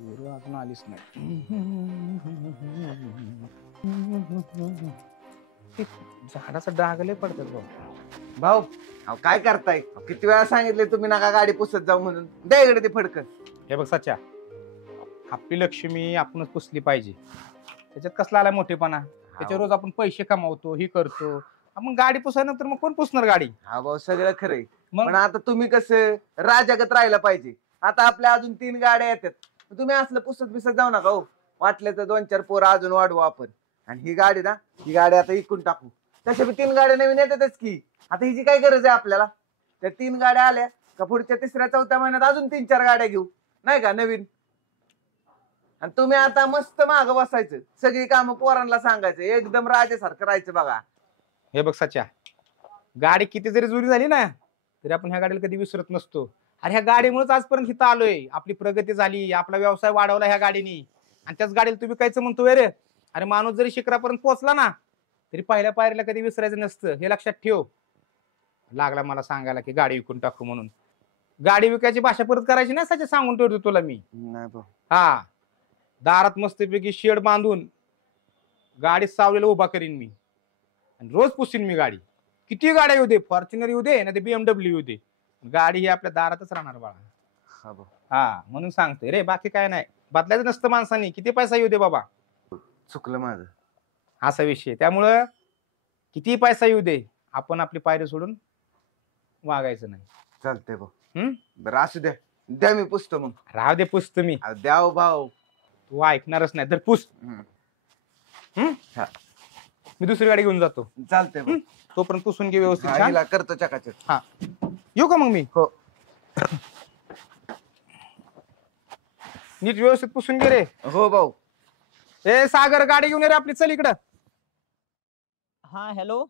Hero अजून आलीच नाही. झाडाचं डागले पडतात भाऊ. भाऊ अहो काय करताय किती वेळा सांगितले तुम्ही नका गाडी पुसत जाऊ म्हणून. द्या इकडे ते फडकं. हे बघ सच्या, आपली लक्ष्मी आपणच पुसली पाहिजे. त्याच्यात कसला आलाय मोठेपणा. त्याच्या रोज आपण पैसे कमावतो, ही करतो. आपण गाडी पुसायनंतर मग कोण पुसणार गाडी? हा भाऊ सगळं खरंय, मग पण आता तुम्ही कसं राजागत राहायला पाहिजे. आता आपल्या अजून 3 गाड्या येतात, तुम्ही असलं पुसत बिसत जाऊ नका हो. वाटले तर 2-4 पोरं अजून वाढवू आपण. आणि ही गाडी ना, ही गाडी आता इकून टाकू. तशा 3 गाड्या नवीन येतातच की. आता हिची काय गरज आहे आपल्याला? त्या 3 गाड्या आल्या का पुढच्या 3-4 महिन्यात अजून 3-4 गाड्या घेऊ नाही का नवीन. आणि तुम्ही आता मस्त माग बसायचं, सगळी कामं पोरांना सांगायचं, एकदम राजासारखं राहायचं बघा. हे बघ सच्या, गाडी किती जरी जुरी झाली ना तरी आपण ह्या गाडीला कधी विसरत नसतो. अरे ह्या गाडीमुळेच आजपर्यंत इथं आलोय. आपली प्रगती झाली, आपला व्यवसाय वाढवला ह्या गाडीने. आणि त्याच गाडीला तुम्ही कायच म्हणतोय रे? अरे माणूस जरी शिखरापर्यंत पोहोचला ना तरी पहिल्या पायरीला कधी विसरायचं नसतं, हे लक्षात ठेव. लागला मला सांगायला की गाडी विकून टाकू म्हणून. गाडी विकायची भाषा परत करायची नाही सच्या, सांगून ठेवतो तुला मी. नाही भाऊ. हा, दारात मस्तपैकी शेड बांधून गाडी सावलेला उभा करीन मी आणि रोज पुसीन मी गाडी. किती गाड्या येऊ दे, फॉर्च्युनर येऊ दे ना ते BMW येऊ दे, गाडी ही आपल्या दारातच राहणार बाळा. हा भाऊ. हा म्हणून सांगतोय रे, बाकी काय नाही. बदलायचं नसतं माणसाने, किती पैसा येऊ दे बाबा. चुकलं माझं. असा विषय. त्यामुळं किती पैसा येऊ दे, आपण आपली पायरी सोडून वागायचं नाही. चालतंय भाऊ. हम्म, बरं असू द्या, द्या मी पुसतो मग. राव दे पुसतो मी. अहो, द्या हो भाऊ. तू ऐकणारच नाही तर पुस. हा. मी दुसरी गाडी घेऊन जातो. चालतंय भाऊ. तोपर्यंत पुसून घे व्यवस्थित. हा, छान. हिला करतो चकाचक. हा, येऊ का मग मी? हो. नीट व्यवस्थित पुसून घे रे. हो भाऊ. ए सागर, गाडी घेऊन ये रे आपली, चल इकडं. हा हॅलो.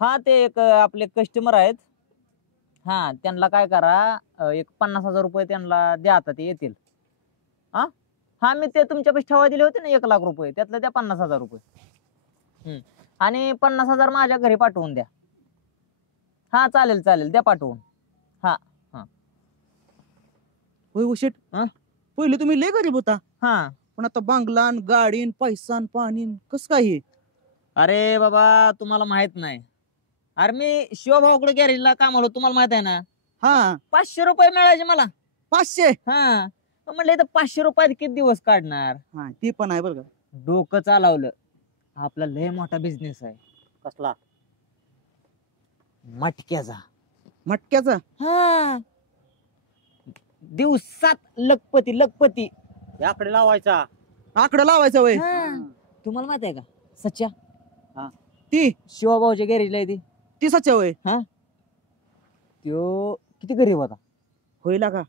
हा ते एक आपले कस्टमर आहेत. हा त्यांना काय करा, एक 50,000 रुपये त्यांना द्या, आता ते येतील. हा हा मी ते तुमच्यापाशी ठेवा दिले होते ना 1,00,000 रुपये, त्यातलं द्या 50,000 रुपये. आणि 50,000 माझ्या घरी पाठवून द्या. हा चालेल चालेल, द्या पाठवून. हा हा. होय उशेट, हं? पहिले तुम्ही लय गरीब होता, हा पण आता बांगलान गाडीन पैसान पाणी कस काय हे? अरे बाबा तुम्हाला माहित नाही. अरे मी शिवभाऊकडे गॅरेजला कामाला होतो, तुम्हाला माहित आहे ना. हा 500 रुपये मिळायचे मला. 500? हा म्हणलं इथं 500 रुपयात किती दिवस काढणार. हा ते पण आहे बरं का. डोकं चालवलं. आपला लय मोठा बिझनेस आहे. कसला? मटक्याचा. मटक्याचा? हा दिवसात लखपती लखपती याकडे लावायचा. आकडा लावायचा वय? तुम्हाला माहित आहे का सच्या? ती शिवभाऊच्या गॅरेजला आहे ती. ती सच्या वय? त्यो किती गरीब होता. होईल का?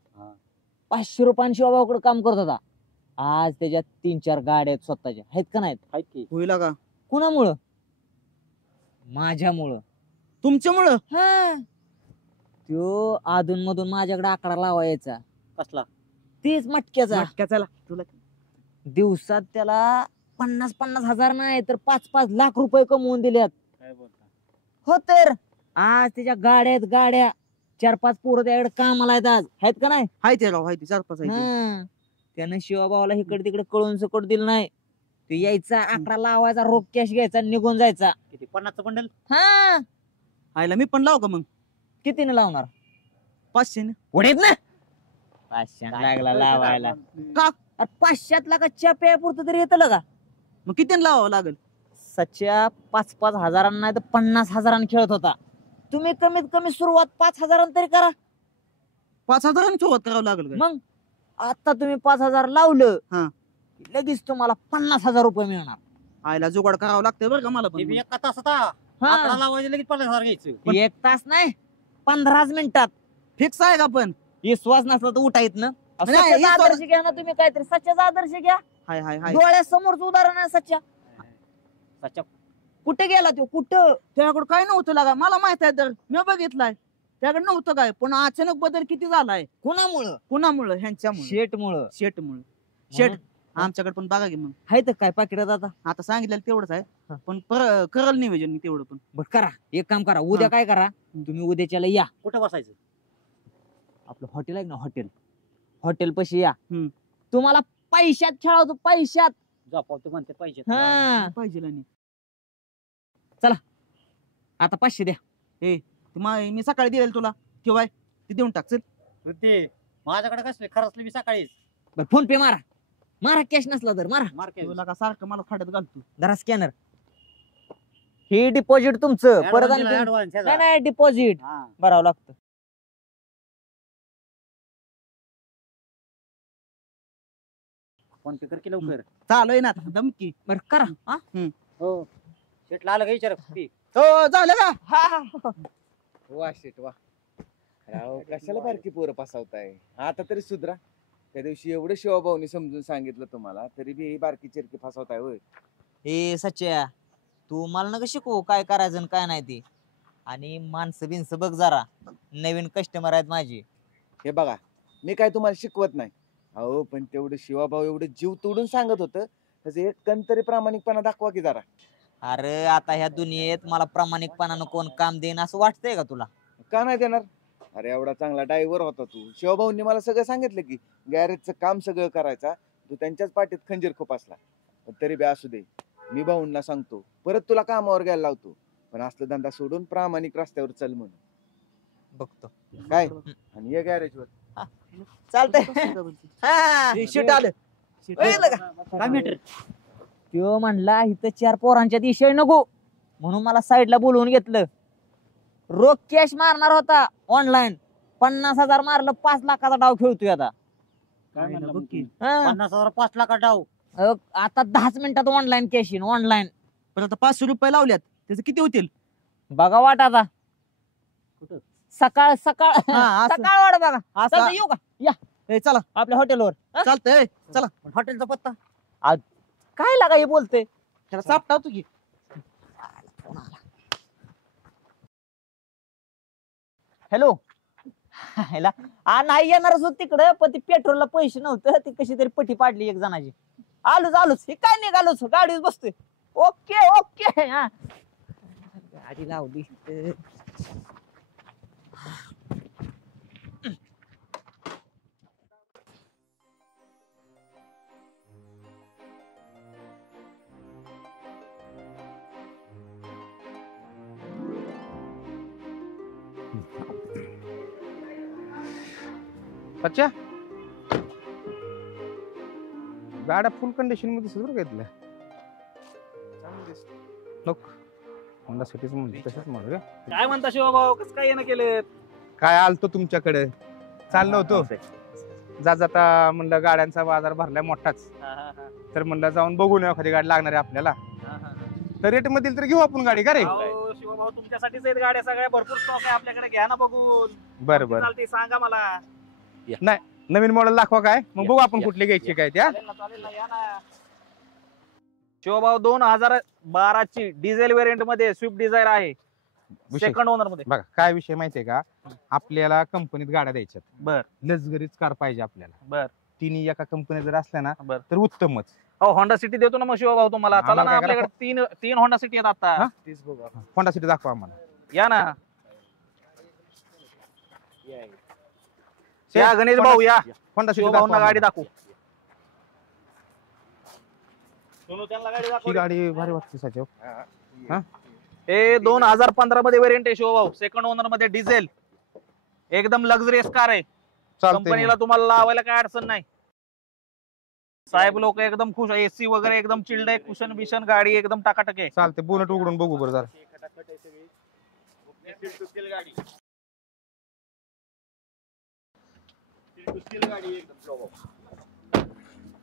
500 रुपयाने शिवभाऊकडे काम करत होता. आज त्याच्यात 3-4 गाड्या आहेत स्वतःच्या. आहेत का नाहीत? आहेत की. होईल का? कुणामुळं? माझ्यामुळं. तुमच्यामुळं? हा त्यो अधून मधून माझ्याकडे आकडा लावायचा. कसला? तीच मटक्याचा. मटक्याचा तुला दिवसात त्याला 50-50 हजार नाही तर 5-5 लाख रुपये कमवून दिल्यात. काय बोलता? हो तर आज त्याच्या गाड्या आहेत, गाड्या. 4-5 पोरं त्याकडे कामाला आहेत आज. आहेत का नाही? हाय ते राव, हाय ते 4-5 आहे. त्यानं शिवभावाला इकडे तिकडे कळून सकट दिलं नाही. ते यायचा, आकडा लावायचा, रोख कॅश घ्यायचा, निघून जायचा. किती 50चं बंडल? हा आयला मी पण लाव का मग? कितीने लावणार? 500 ने. उडीत ना 500 लागला लावायला. का? 500 का च्या प्यापुरतं तरी येतं का? मग किती लावावं लागेल? सच्या 5-5 हजारांना नाही तर 50 हजारांनी खेळत होता. तुम्ही कमीत कमी सुरुवात 5 हजारांनी तरी करा. 5,000 सुरुवात करावं लागेल का? मग आता तुम्ही 5,000 लावलं हा. की लगेच तुम्हाला 50,000 रुपये मिळणार. आयला जुगाड करावं लागतंय बरं का मला पण. एका तासात आकडा लावायचं लगेच 50,000 घ्यायचं. 1 तास नाही 15 मिनिटात. फिक्स आहे का पण? विश्वास नसला तर उठा येत ना. नाही, सच्याचा विश्वास- आदर्श घ्या ना तुम्ही, काहीतरी सच्याचा आदर्श घ्या. हाय हाय हाय. डोळ्यासमोरच उदाहरण आहे सच्या. सच्या कुठे गेला तो? कुठं? त्याकडे काय नव्हतं लागा, मला माहित आहे तर मी बघितलाय. त्याकडे नव्हतं काय, पण अचानक बदल किती झालाय. कुणामुळं? कुणामुळं? ह्यांच्यामुळे. शेटमुळं. शेटमुळे. शेट आमच्याकडे पण बघा की मग. आहे तर काय पाकिटात आता? आता सांगितलेलं तेवढंच आहे, हा. पण करल नियोजन मी तेवढं पण. बरं करा, एक काम करा, उद्या काय करा, तुम्ही उद्याच्याला या. कुठं बसायचं? आपलं हॉटेल आहे ना, हॉटेल पशी या. तुम्हाला पैशात खेळवतो, पैशात. झोपावतो म्हणते पाहिजे हा पाहिजे आणि आता 500 द्या. मी सकाळी दिलेलं तुला ठेवाय ते देऊन टाक चल. ते माझ्याकडे कसले खरंचले मी सकाळीच बरं फोन पे मारा, मारा कॅश नसला तर मारा. मार्केट तुला का सारखं मला खाड्यात घालतो. जरा स्कॅनर. हे डिपॉझिट तुमचं परत आणखी- ऍडव्हान्स नाही नाही डिपॉझिट भरावं लागतं. फोन पे कर की लवकर. चालू आहे ना आता, दमकी. बरं करा. हा? हो शेटला आलं का विचार हो झालं का? वा शेट वा. राव कशाला बारकी पोरं फसवताय, आता तरी सुधरा. त्या दिवशी एवढं शिवाभाऊनी समजून सांगितलं तुम्हाला, तरी बी ही बारकी चिरकी फसवताय होय. ए सच्या, तू मला नका शिकवू काय करायचं आणि काय नाही ते. आणि माणसं बिनसं बघ जरा, नवीन कस्टमर आहेत माझे. हे बघा, मी काय तुम्हाला शिकवत नाही अहो, पण तेवढं शिवाभाऊ एवढं जीव तोडून सांगत होतं, त्याचं एक कण तरी प्रामाणिकपणा दाखवा की जरा. अरे आता ह्या दुनियेत मला प्रामाणिकपणानं कोण काम देईन असं वाटतंय का तुला? का नाही देणार? अरे एवढा चांगला ड्रायव्हर होता तू. शिवभाऊंनी मला सगळं सांगितलं की गॅरेजचं काम सगळं करायचा, तू त्यांच्याच पाठीत खंजीर खोपासला. पण तरी बी असू दे, मी भाऊंना सांगतो परत तुला कामावर घ्यायला लावतो, पण असलं धंदा सोडून प्रामाणिक रस्त्यावर चल म्हणून. बघतो काय आणि ये गॅरेजवर. चालतंय. शेट आलं. काय मीटर त्यो म्हणला इथं 4 पोरांच्या दिशेने नको, म्हणून मला साईडला बोलवून घेतलं. रोख कॅश मारणार होता ऑनलाईन, 50,000 मारलं, 5 लाखाचा डाव खेळतोय आता. काय म्हणलं बघ की. हा. 50,000 5 लाख डाव. आता 10 मिनिटात ऑनलाईन कॅश येईन ऑनलाईन. पण आता 500 रुपये लावल्यात, त्याचे किती होतील? बघा वाट आता. कुठं? सकाळ सकाळ हा, असं. सकाळ वाट बघा. असं. चालतंय, येऊ का? या चला आपल्या हॉटेलवर. चालतंय. चला पण हॉटेलचा पत्ता काय लागा हे बोलते. त्याला सापटावतो की. हॅलो. नाही येणारच होत तिकडं, पण ती पेट्रोलला पैसे नव्हतं, ती कशी तरी पटी पाडली एक जणाची. आलोच हे काय निघालोच, गाडीवर बसतोय. Okay okay. हा गाडी लावली. अच्छा, गाड्या फुल कंडिशन मध्ये दिसत बरं घेतल्या. होंडा सिटीज म्हणून तसेच म्हणू. काय म्हणता शिवभाऊ, कसं काय येणं केलं? काय आलतो तुमच्याकडे, चाललो होतो. जाता म्हणलं गाड्यांचा बाजार भरलाय मोठाच, तर म्हणलं जाऊन बघून एखादी गाडी लागणार आहे आपल्याला. तर रेट मधील तर घेऊ आपण गाडी. का रे? अहो, शिवभाऊ तुमच्यासाठीच आहेत गाड्या सगळ्या, भरपूर स्टॉक आहे आपल्याकडे, घ्या ना बघून. बरं बरं, चालते, सांगा मला. नवीन मॉडेल दाखवा काय, मग बघू आपण कुठली घ्यायची काय त्या. चालेल ना, या ना. शिवभाऊ 2012 ची डिझेल व्हेरियंट मध्ये स्विफ्ट डिझायर आहे, विषय सेकंड ओनर मध्ये. बघा काय विषय माहितीये का, आपल्याला कंपनीत गाड्या द्यायच्यात. बर. लक्झरीच कार पाहिजे आपल्याला. बर. तिन्ही एका कंपनीत जर असल्या ना बर. तर उत्तमच. हो, होंडा सिटी देतो ना मग शिवभाऊ तुम्हाला. चला आम्हाला ना, काय करा? आपल्याकडे तीन होंडा सिटी आहेत आता. हा? तीच बघू आपण. होंडा सिटी दाखवा आम्हाला. या ना. या गणेश भाऊ, या. होंडा सिटी शिवभाऊंना दाखवा गाडी आम्हाला. दाखवू. ही गाडी भारी वाटते सचिव. हा. हे 2015 मध्ये व्हेरियंट आहे शिवभाऊ, सेकंड ओनर मध्ये डिझेल, एकदम लक्झरियस कार आहे. चालतंय कंपनीला तुम्हाला लावायला काय अडचण नाही. साहेब लोक एकदम खुश, एसी वगैरे एकदम चिल्ड आहे, कुशन बिशन गाडी एकदम टाकाटक आहे. चालते. बोनट उघडून बघू बरं जरा.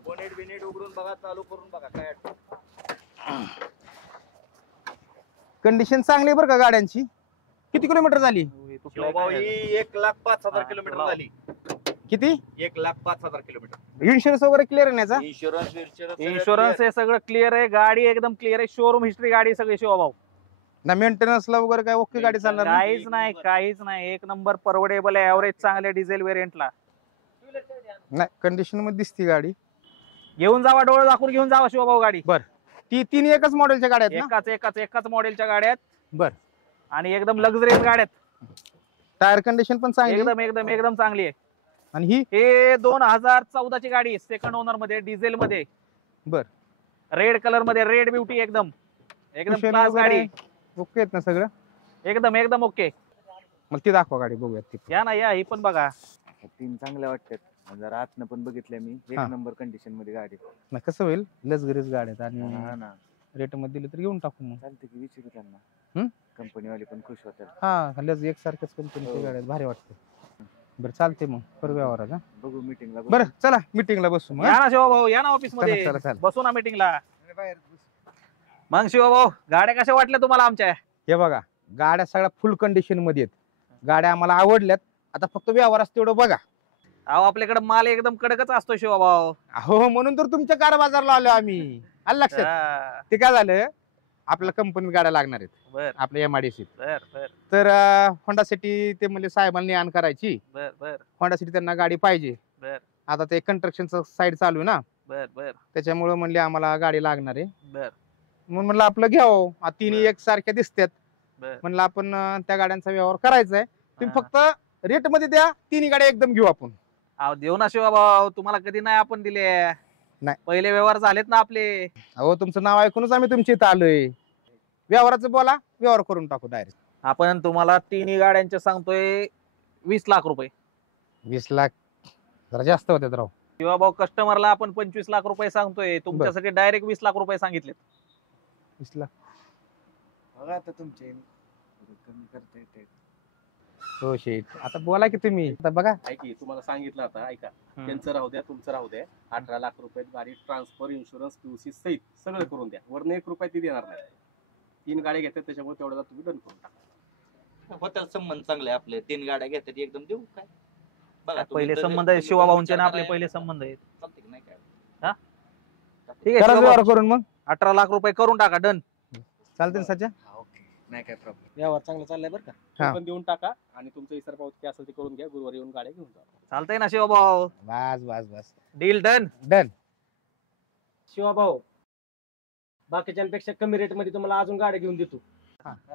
बोनेट बिनेट उघडून बघा, चालू करून बघा, काय अडचण. कंडिशन चांगली आहे बरं का गाड्यांची. किती किलोमीटर झाली? शिवभाऊ, ही 1,05,000 किलोमीटर झाली. किती? 1,05,000 किलोमीटर. इन्शुरन्स वगैरे क्लिअर आहे याचा? इन्शुरन्स हे सगळं क्लिअर आहे, गाडी एकदम क्लिअर आहे, शोरूम हिस्ट्री गाडी सगळी शिवभाऊ. ना मेंटेनन्सला वगैरे काय ओके गाडी चालणार ना? काहीच नाही, एक नंबर परवडेबल आहे, ऍव्हरेज चांगले डिझेल व्हेरियंटला. नाही, कंडिशन मध्ये दिसती गाडी. घेऊन जावा, डोळे दाखवून घेऊन जावा शिवभाऊ गाडी. ती तीन एकच मॉडेलच्या गाड्या आहेत ना? एकाच मॉडेलच्या गाड्या आहेत. बर. आणि एकदम लक्झरियस गाड्या आहेत. टायर कंडिशन पण चांगली. एकदम चांगली आहे. आणि ही हे 2014 ची गाडी सेकंड ओनर मध्ये डिझेल मध्ये. बर. रेड कलर मध्ये, रेड ब्युटी एकदम एकदम कुशन क्लास वगैरे गाडी. ओके आहेत ना सगळं? एकदम एकदम ओके. मग ती दाखवा गाडी बघूयात ती. या ना या, ही पण बघा. तीन चांगल्या वाटतात. जरा आतनं पण बघितल्या मी, एक हा. नंबर कंडिशन मध्ये गाडी. नाही कसं होईल, लसगरीच गाड्या आहेत हा आणि ना, रेट मध्ये दिलं तर घेऊन टाकू मग. चालते की विचारू त्यांना. हम्म? कंपनी वाले पण खुश होतात. हा लस एकसारख्याच कंपनीच्या हो. गाड्या आहेत, भारी वाटते. बरं चालते मग करू व्यवहारात. हा बघू मीटिंगला. बरं चला मीटिंगला बसू मग. या ना शिवभाऊ, या ना ऑफिस मध्ये, चला, चला. बसू ना मीटिंगला. बाहेर मग शिवभाऊ, गाड्या कशा वाटल्या तुम्हाला आमच्या? हे बघा गाड्या सगळ्या फुल कंडिशन मध्ये आहेत, गाड्या आम्हाला आवडल्यात. आता फक्त व्यवहारात तेवढं बघा. अहो आपल्याकडे माल एकदम कडकच असतो शिवभाऊ. हो म्हणून तर तुमच्या कार बाजारला आलो आम्ही. आलं लक्षात? हा, ते काय झालं, आपल्या कंपनीत गाड्या लागणार आहेत बर आपल्या एमआयडीसीत. बर बर तर होंडा सिटी ते म्हणजे साहेबांनी आण करायची. बर बर होंडा सिटी त्यांना गाडी पाहिजे. बर आता ते कंस्ट्रक्शनचं साईड चालू आहे ना, बर बर त्याच्यामुळे म्हणले आम्हाला गाडी लागणार आहे. बर म्हणून म्हणलं आपलं घ्यावं. तिन्ही बर. एक सारख्या दिसतात. बर. म्हणलं आपण त्या गाड्यांचा व्यवहार करायचा आहे. तुम्ही हा. फक्त रेट मध्ये द्या, तिन्ही गाड्या एकदम घेऊ आपण. अहो देऊ ना शिवभाऊ, तुम्हाला कधी नाही आपण दिले. नाही. पहिले व्यवहार झालेत ना आपले. अहो तुमचं नाव ऐकूनच आम्ही तुमच्या इथं आलोय. व्यवहाराचं बोला, व्यवहार करून टाकू डायरेक्ट. आपण तुम्हाला तिन्ही गाड्यांचे सांगतोय 20 लाख रुपये. 20 लाख जरा जास्त होते राव. शिवभाऊ, कस्टमरला आपण 25 लाख रुपये सांगतोय, तुमच्यासाठी डायरेक्ट 20 लाख रुपये सांगितले. 20 लाख बघा आता तुमचे कमी करता येते. हो शेठ, आता बोला की तुम्ही. आता बघा ऐकी, तुम्हाला सांगितलं आता, ऐका. हम्म. त्यांचं राहू द्या, तुमचं राहू द्या. 18 लाख रुपये गाडी ट्रान्सफर, इन्शुरन्स, पीयूसी सहित सगळं करून द्या. वरनं 1 रुपया ती देणार नाही. 3 गाड्या घेतात, त्याच्यामुळे तेवढ्याला तुम्ही डन करून टाका. होtel संबंध चांगले आपले, 3 गाड्या घेतात एकदम देऊ काय. बघा तुम्ही पहिले तर- संबंध आहे तुम्ही शिवभाऊंचे ना विचार आपले, करा. पहिले संबंध आहेत. चालतंय की नाही काय. ठीक आहे करा शिवभाऊ, व्यवहार करून मग. 18 लाख रुपये करून टाका, डन. चालते ना सध्या? ओके, नाही काय प्रॉब्लेम. व्यवहार चांगला चाललाय बरं का. हा. ते पण देऊन टाका आणि तुमचं इतर पावती काय असेल ते करून घ्या. गुरुवारी येऊन गाड्या घेऊन जा. चालतंय ना शिवभाऊ, बस बस बस डील डन. डन. शिवाभाऊ, बाकीच्यांपेक्षा कमी रेट मध्ये तुम्हाला अजून गाडी घेऊन देतो.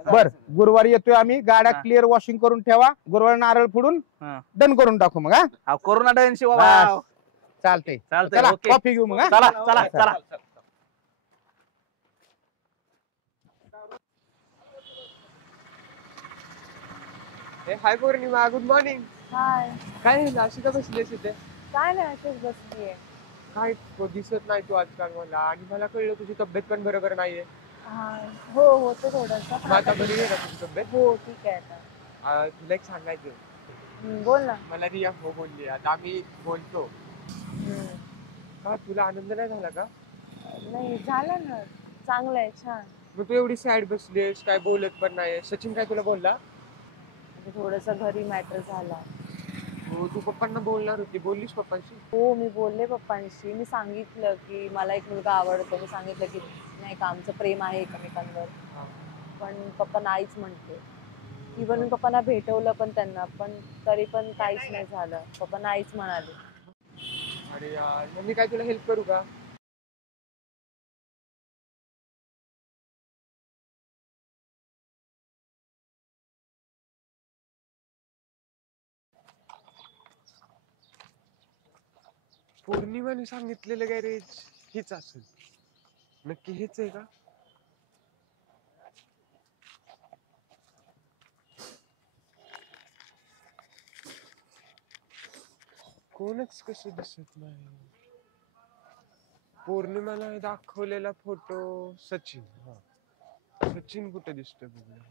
बर गुरुवारी येतोय आम्ही. गाड्या हा. क्लिअर वॉशिंग करून ठेवा. गुरुवारी नारळ फोडून हा. डन करून टाकू मग. हा अहो करू ना डन शिवभाऊ. चालतंय. चालतंय, चला ओके. कॉफी घेऊ मग. हा? चला चला चला. हाय पौर्णिमा, गुड मॉर्निंग. हाय. काय झालं, अशी का बसलीस इथे? काय नाही अशीच बसलीये. काय दिसत नाही तू आजकाल मला, आणि मला कळलं तुझी तब्येत पण बरोबर नाहीये. हा, हो होतं थोडंसं. मग आता बरी आहे का तुझी तब्येत? हो ठीक आहे आता. तुला एक सांगायचं, बोल ना. मला रिया हो बोलली. आता आम्ही बोलतो. हम्म. का तुला आनंद नाही झाला का? नाही झालं ना, चांगलं आहे, छान. मग तू एवढी सॅड बसलीस, काय बोलत पण नाही. सचिन काय तुला बोलला? म्हणजे थोडंसं घरी मॅटर झाला. हो, तू पप्पांना बोलणार होती, बोललीस पप्पांशी? हो मी बोलले पप्पांशी. मी सांगितलं की मला एक मुलगा आवडतो. मी सांगितलं की नाही का आमचं प्रेम आहे एकमेकांवर. पण पप्पा नाहीच म्हटले. इव्हन मी पप्पांना भेटवलं पण त्यांना, पण तरी पण काहीच नाही झालं. पप्पा नाहीच म्हणाले. अरे यार, मग मी काय तुला हेल्प करू का? पौर्णिमाने सांगितलेलं गॅरेज हेच असेल. नक्की हेच आहे का? कोणच कसं दिसत नाही. पौर्णिमाला दाखवलेला फोटो सचिन. सचिन कुठे दिसतोय बघूया.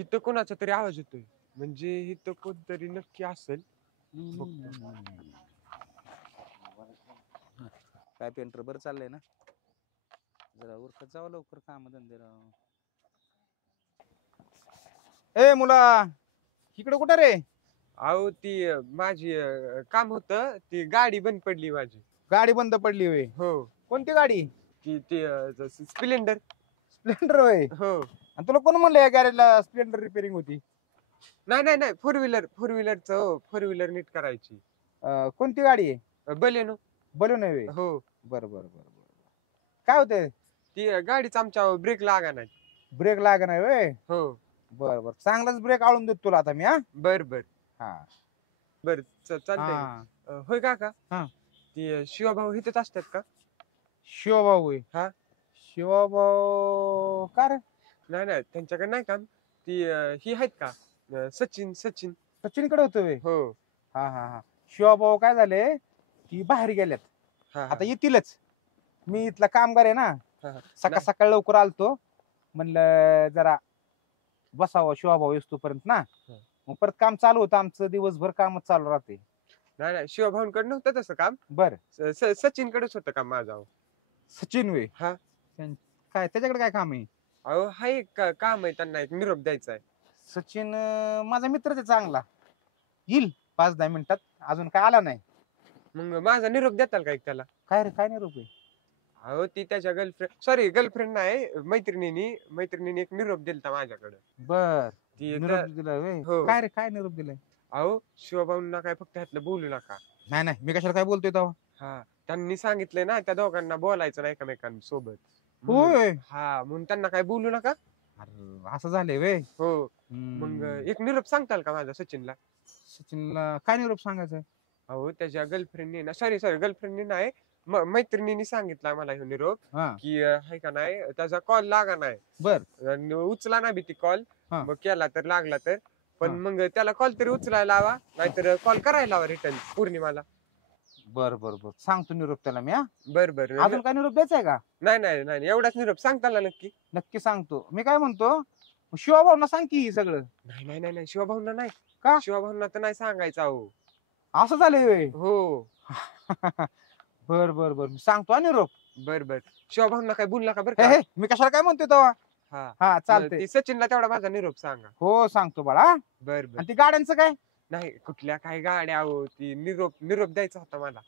इथं कोणाचा तरी आवाज येतोय, म्हणजे इथं कोणतरी नक्की असेल. बघतो. काय पेंटर बरं चाललंय ना? जरा उरकत जावं लवकर काम धंदे राव. ए मुला, इकडे कुठं रे? अहो ती माझी काम होतं, ती गाडी बंद पडली माझी. गाडी बंद पडली होय? हो, कोणती गाडी? ती ती स्प्लेंडर. स्प्लेंडर होय? हो. आणि तुला कोण म्हणलं या गॅरेजला स्प्लेंडर रिपेअरिंग होती? नाही नाही नाही, फोर व्हीलरचं. हो, फोर व्हीलर नीट करायची. कोणती गाडी आहे? बलेनो. बलून आहे होय? हो. बरं बरं बरं बरं. काय होतंय? ती गाडीचा आमच्या ब्रेक लागा नाही. ब्रेक लाग नाही वय. हो. बर बर चांगलाच ब्रेक आळून देतो तुला आता मी. हा बर बर हा बर चालतंय. हा. होय काका. हा. ती शिवाभाऊ इथेच असतात का? शिवभाऊ होय. हा. शिवभाऊ का रे? नाही नाही त्यांच्याकडे नाही काम. ती ही आहेत का सचिन सचिन? सचिनकडे होतो वे. हो. हा हा हा. शिवभाऊ काय झाले ती बाहेर गेल्यात. हा, आता येतीलच. मी इथला कामगार आहे ना. हा, हा. सकाळ सकाळ लवकर आलतो म्हणलं जरा बसावं शिवभाऊ येतोपर्यंत ना. मग परत काम चालू होतं आमचं दिवसभर कामच चालू राहते. नाही नाही शिवभाऊंकडे नव्हतं तसं काम. बर सचिनकडेच होतं काम माझं. सचिन वे. हा. काय त्याच्याकडे काय काम आहे? अहो हाय एक काम आहे त्यांना एक निरोप द्यायचा आहे. सचिन माझा मित्रच आहे चांगला. येईल 5-10 मिनिटात. अजून काय आला नाही. मग माझा निरोप देताल का एक त्याला? काय रे काय नाही रुपये? अहो ती त्याच्या गर्लफ्रेंड नाही मैत्रिणीने एक निरोप दिलता माझ्याकडे. बर ती निरोप दिलाय व्हय. हो. काय रे काय निरोप दिलाय? अहो शिवभाऊंना काय फक्त ह्यातलं बोलू नका. नाही नाही मी कशाला काय बोलतोय तेव्हा? हा त्यांनी सांगितलंय ना त्या दोघांना बोलायचं नाही एकमेकांसोबत. होय. हा म्हणून त्यांना काय बोलू नका. अरे असं झालंय व्हय. हो. मग एक निरोप सांगताल का माझ्या सचिनला? सचिनला काय निरोप सांगायचा? अहो त्याच्या गर्लफ्रेंडने ना सॉरी गर्लफ्रेंडने नाही मैत्रिणीने सांगितला मला हे निरोप की हाय का नाही त्याचा कॉल लागा नाही. बर उचला ना बी ती कॉल. हा. मग केला तर लागला तर पण मग त्याला कॉल तरी उचलायला लावा नाहीतर कॉल करायला लावा रिटर्न पौर्णिमाला. बर बर बर सांगतो निरोप त्याला मी. हा बर बर अजून काय निरोप द्यायचा आहे का? नाही नाही नाही एवढाच निरोप सांगताल ना नक्की? नक्की सांगतो. मी काय म्हणतो शिवभाऊंना सांग की सगळं. नाही नाही नाही नाही शिवभाऊंना नाही. का? शिवभाऊंना तर नाही सांगायचं. अहो असं झालंय व्हय. हो. बर बर बर मी सांगतो निरोप. बर बर शिवभाऊंना काय बोलू नका बरं हे, का? हे, मी कशाला काय म्हणतोय तेव्हा? हा हा चालतंय. ती सचिनला तेवढा माझा निरोप सांगा. हो सांगतो बाळा. बर बर आणि ती गाड्यांचं काय? नाही कुठल्या काही गाड्या अहो ती निरोप द्यायचा होता मला.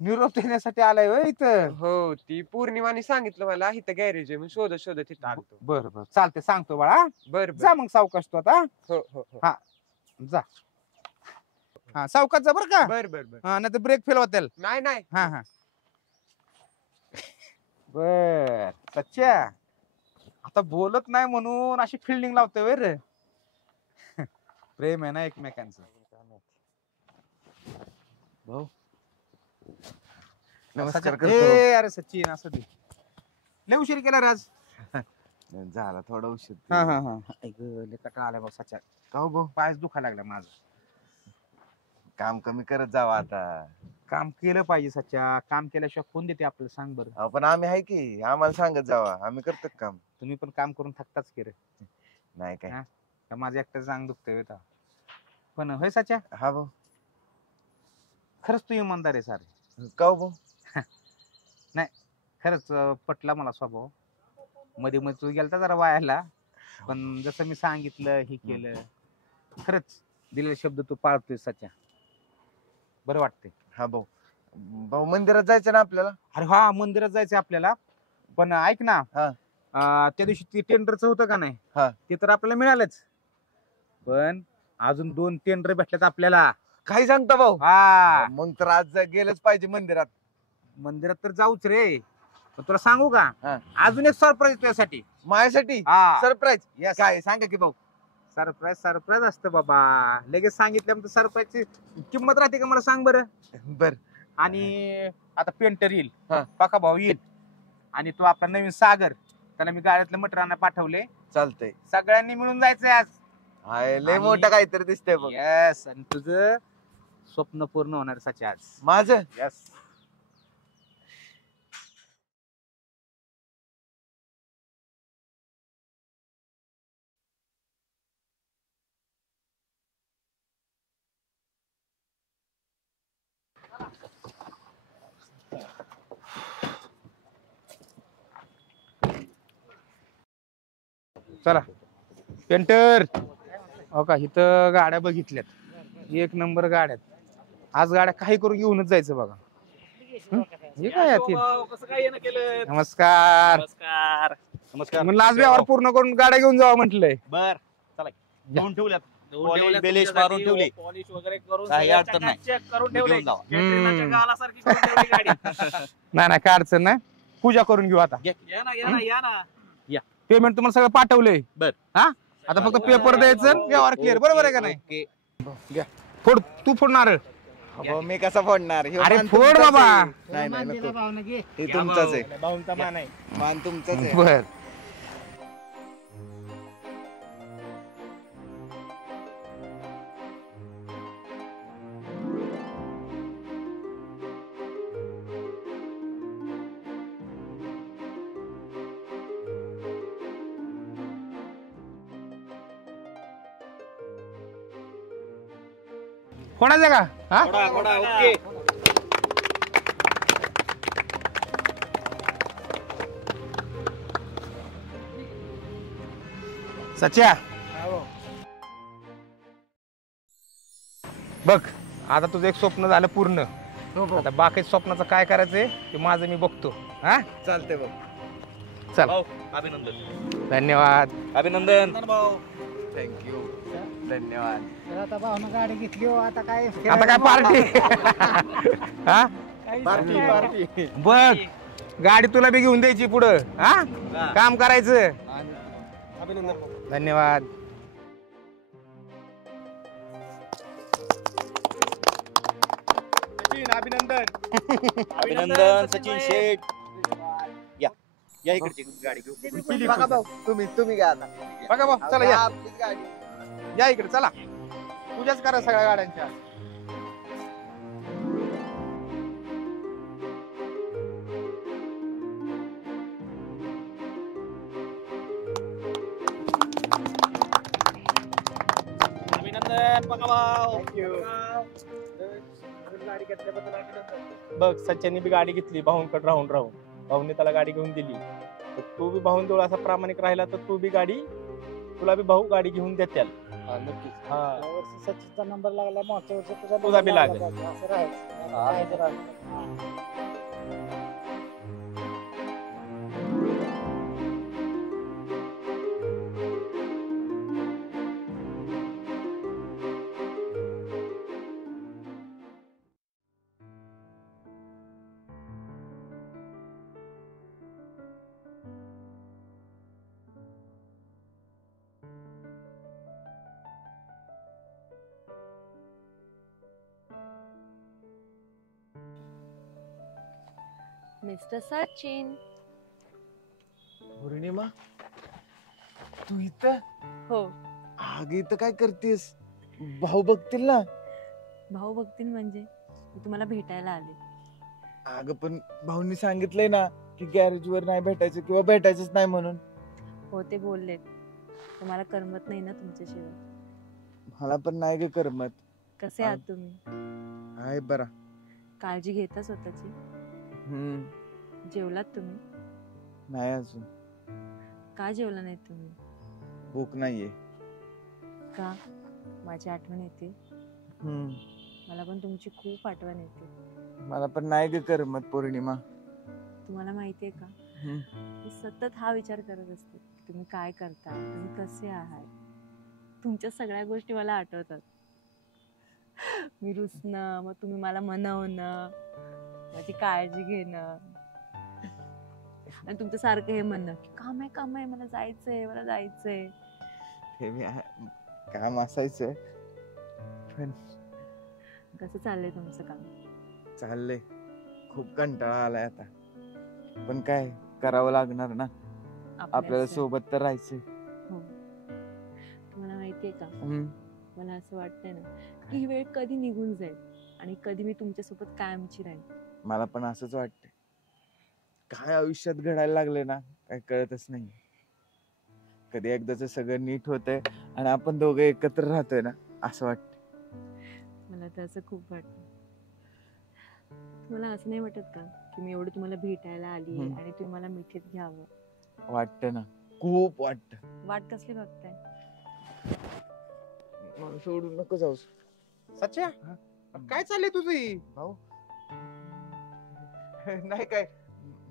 निरोप देण्यासाठी आलाय व्हय इथं? हो ती पौर्णिमाने सांगितलं मला इथं गॅरेज आहे म्हणून शोधत शोधत इथं आलतो. बर बर चालतंय सांगतो बाळा. बर जा बर मग सावकाश तू आता. हो हो हो. हा जा. हा सावकाश जा बर का. बर बर बर हा नाही तर ब्रेक फेल होतील. नाही नाही. हा हा बर सच्च्या आता बोलत नाही म्हणून अशी फिल्डिंग लावतोय व्हय रे. प्रेम आहे ना एकमेकांचं. भाऊ नमस्कार ए अरे सचिन असं दे. लय उशीर केला रे आज. झाला थोडा उशीर. हा हा हा ऐक लय कटाळा आलाय भाऊ सच्च्या. का हो भाऊ? पायच दुखायला लागला माझं. काम कमी करत जावा आता. काम केलं पाहिजे सच्च्या. काम केल्याशिवाय कोण देते आपल्याला सांग बरं. अहो, पण आम्ही आहे की आम्हाला सांगत जावा आम्ही करतो काम. तुम्ही पण काम करून थकताच की रे. नाही काय हा? का माझं एकटं सांग दुखतंय बेटा. पण होय सच्च्या हा भाऊ. खरंच तू इमानदार आहे सारे. का हो भाऊ? खरंच पटला मला स्वभाव. मध्ये मध्ये तू गेलता जरा वायाला पण जसं मी सांगितलं हे केलं. खरंच दिलेला शब्द तू पाळतोय सच्च्या. बरं वाटतंय. हा भाऊ. भाऊ मंदिरात जायचं ना आपल्याला? अरे हा मंदिरात जायचंय आपल्याला. पण ऐक ना हा. त्या दिवशी ते टेंडरचं होतं का नाही हा. ते तर आपल्याला मिळालंच. पण अजून 2 टेंडर भेटल्यात आपल्याला. काही सांगता भाऊ? हा मग तर आज गेलंच पाहिजे मंदिरात. मंदिरात तर जाऊच रे. पण तुला सांगू का हा. अजून एक सरप्राईज तुझ्यासाठी. माझ्यासाठी हा सरप्राईज? काय सांगा की भाऊ. सरप्राईज असतं बाबा. लगेच सांगितल्यानंतर सरप्राईजची किंमत राहते का मला सांग बरं. बर. आणि आता पेंटर येईल. हा. पका भाऊ येईल. आणि तो आपला नवीन सागर त्याला मी गाड्यातलं मटेरियल पाठवले. चालतंय. सगळ्यांनी मिळून जायचंय आज. हाय लय आणि- मोठं काहीतरी दिसतंय बघ. येस आणि तुझं स्वप्न पूर्ण होणार सच्चा आज. माझं? येस. चला पेंटर हो का इथं गाड्या बघितल्यात. 1 नंबर गाड्यात. आज गाड्या काही करून घेऊनच जायचं बघा. हे काय यातील? कसं काय येणं केलं? नमस्कार. नमस्कार. नमस्कार. म्हणलं आज व्यवहार पूर्ण करून गाड्या घेऊन जावं म्हटलंय. बर चला घेऊन ठेवल्यात. देऊन Polish ठेवल्या बिलिश तुमच्यासाठी, मारून ठेवली. पॉलिश वगैरे करून काही सगळं अडचण नाही. चकाचक करून ठेवले. घेऊन जावा. कॅटरिनाच्या गालासारखी करून ठेवली गाडी. नाही नाही काय अडचण नाही. पूजा करून घेऊ आता. या ना पेमेंट तुम्हाला सगळं पाठवलंय. बर. हा आता फक्त पेपर द्यायचं, व्यवहार क्लिअर. बरोबर आहे का नाही? घ्या. फोड, तू फोड नारळ. अहो, मी कसा फोडणार? ह्यो अरे मान फोड तुमचाच बाबा. आहे. नाही नको. हे तुमचाच आहे. भाऊंचा मान आहे. मान तुमचाच आहे. बर. फोडायचं का? हा ओके. सच्या बघ, आता तुझं एक स्वप्न झालं पूर्ण. आता बाकी स्वप्नाचं काय करायचंय ते माझं मी बघतो. हा चालतंय बघ. चल. अभिनंदन. धन्यवाद. अभिनंदन. थँक्यू. धन्यवाद. आता भाऊनं गाडी घेतली हो, आता काय आता काय पार्टी? हा पार्टी. बघ, गाडी तुला बी घेऊन द्यायची पुढं. हा काम करायचं. अभिनंदन. धन्यवाद. अभिनंदन सचिन शेठ. या इकडची गाडी घेऊ. बघा भाऊ, तुम्ही घ्या आता. बघा भाऊ, चला या. आपलीच गाडी. या इकडे चला. पूजाच करा सगळ्या गाड्यांच्या. अभिनंदन बघा भाऊ. गाडी घेतल्याबद्दल अभिनंदन. बघ, सचिनने बी गाडी घेतली भाऊंकडे राहून भाऊने त्याला गाडी घेऊन दिली. तर तू बी भाऊंजवळ असा प्रामाणिक राहिला तर तू बी गाडी, तुला बी भाऊ गाडी घेऊन देत्याल. नक्कीच. हा यावर्षी सचिनचा नंबर लागला, मागच्या वर्षी तुझा बी लागेल. असं राहायचं. मिस्टर सचिन. पौर्णिमा, तू इथं? हो. अगं इथं काय करतेस? भाऊ बघतील ना. भाऊ बघतील म्हणजे मी तुम्हाला भेटायला आले. अगं पण भाऊनी सांगितलंय ना की गॅरेज वर नाही भेटायचं किंवा भेटायचंच नाही म्हणून. हो, ते बोललेत. तुम्हाला करमत नाही ना तुमच्याशिवाय. मला पण नाही ग करमत. कसे आहात तुम्ही? आहे बरा. काळजी घेता स्वतःची? जेवलात तुम्ही? नाही अजून. का जेवला नाही तुम्ही? भूक नाहीये. का? माझी आठवण येते. मला पण तुमची खूप आठवण येते. मला पण नाही ग करमत पौर्णिमा. तुम्हाला माहितीये का, मी सतत हा विचार करत असते, तुम्ही काय करता, तुम्ही कसे आहात. तुमच्या सगळ्या गोष्टी मला आठवतात. मी रुसणं, मग तुम्ही मला मनवणं, माझी काळजी घेणं, आणि तुमचं सारखं हे म्हणणं की काम आहे, मला जायचंय. काम असायचं. पण कसं चाललंय तुमचं काम? चाललंय. खूप कंटाळा आलाय आता. पण काय करावं लागणार ना, आपल्याला सोबत तर राहायचंय. हो. तुम्हाला माहितीये का, मला असं वाटतंय ना की ही वेळ कधी निघून जाईल आणि कधी मी तुमच्यासोबत कायमची राहील. मला पण असंच वाटतंय. काय आयुष्यात घडायला लागले ना, काय कळतच नाही. कधी एकदाच सगळं नीट होतंय आणि आपण दोघे एकत्र राहतोय ना, असं वाटतं. मला तर असं खूप वाटतं. तुम्हाला असं नाही वाटत का की मी एवढं तुम्हाला भेटायला आली आणि तुम्ही मला मिठीत घ्यावं? वाटतं ना, खूप वाटतं. वाट कसली बघताय? मला सोडून नको जाऊ. सच्या काय चाललंय तुझं? भाऊ नाही काय,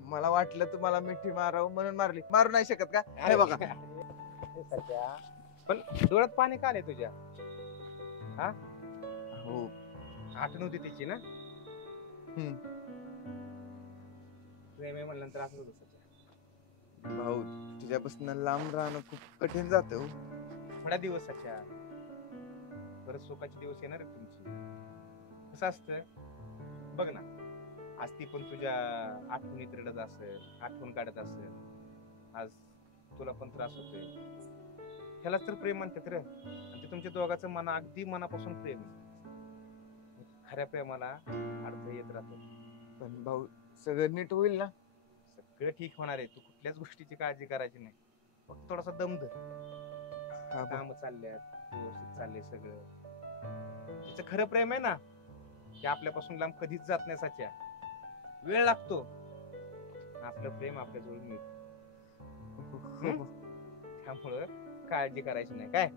मला वाटलं तुम्हाला मिठी मारावं म्हणून मारली. मारू नाही शकत का? अरे बघा. पण डोळ्यात पाणी का आले तुझ्या? हा हो, आठवण होती तिची ना. प्रेम आहे म्हणल्यानंतर असंच होतं सच्या. भाऊ तुझ्यापासून लांब राहणं खूप कठीण जातं हो. थोड्या दिवसाच्या परत सुखाचे दिवस येणार आहेत तुमची. कसं असतं बघ ना, आज ती पण तुझ्या आठवणीत रडत असेल, आठवण काढत असेल. आज तुला पण त्रास होतोय. ह्यालाच तर प्रेम म्हणतात रे. आणि ते तुमच्या दोघांचं मन अगदी मनापासून प्रेम आहे. खऱ्या प्रेमाला अडथळे येत राहतात. पण भाऊ सगळं नीट होईल ना? सगळं ठीक होणार आहे. तू कुठल्याच गोष्टीची काळजी करायची नाही. फक्त थोडासा दम धर. काम चालल्यात, व्यवस्थित चाललंय सगळं. जिचं खरं प्रेम आहे ना ते आपल्यापासून लांब कधीच जात नाही साच्या. वेळ लागतो. आपलं प्रेम आपल्या जवळ मिळतं. त्यामुळं काळजी करायची नाही. काय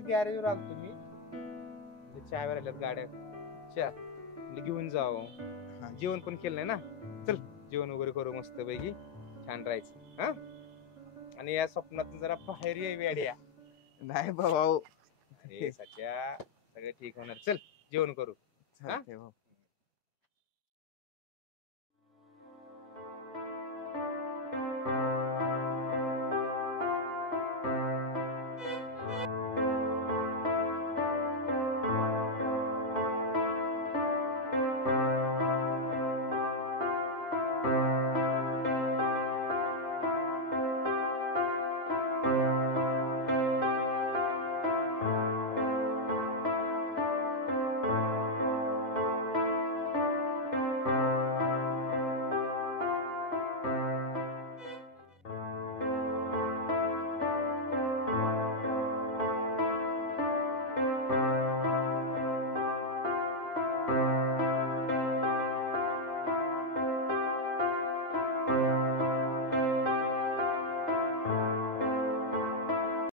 गॅरेजवर आलो तुम्ही, चहावर आल्यात गाड्या, चहा घेऊन जाऊ. जेवण पण केलं नाही ना. चल जेवण वगैरे करू मस्त पैकी, छान राहायचं. हा, आणि या स्वप्नातून जरा बाहेर ये वेड्या. नाही भाऊ. अरे सच्या सगळं ठीक होणार. चल जेवण करू. चालतंय भाऊ.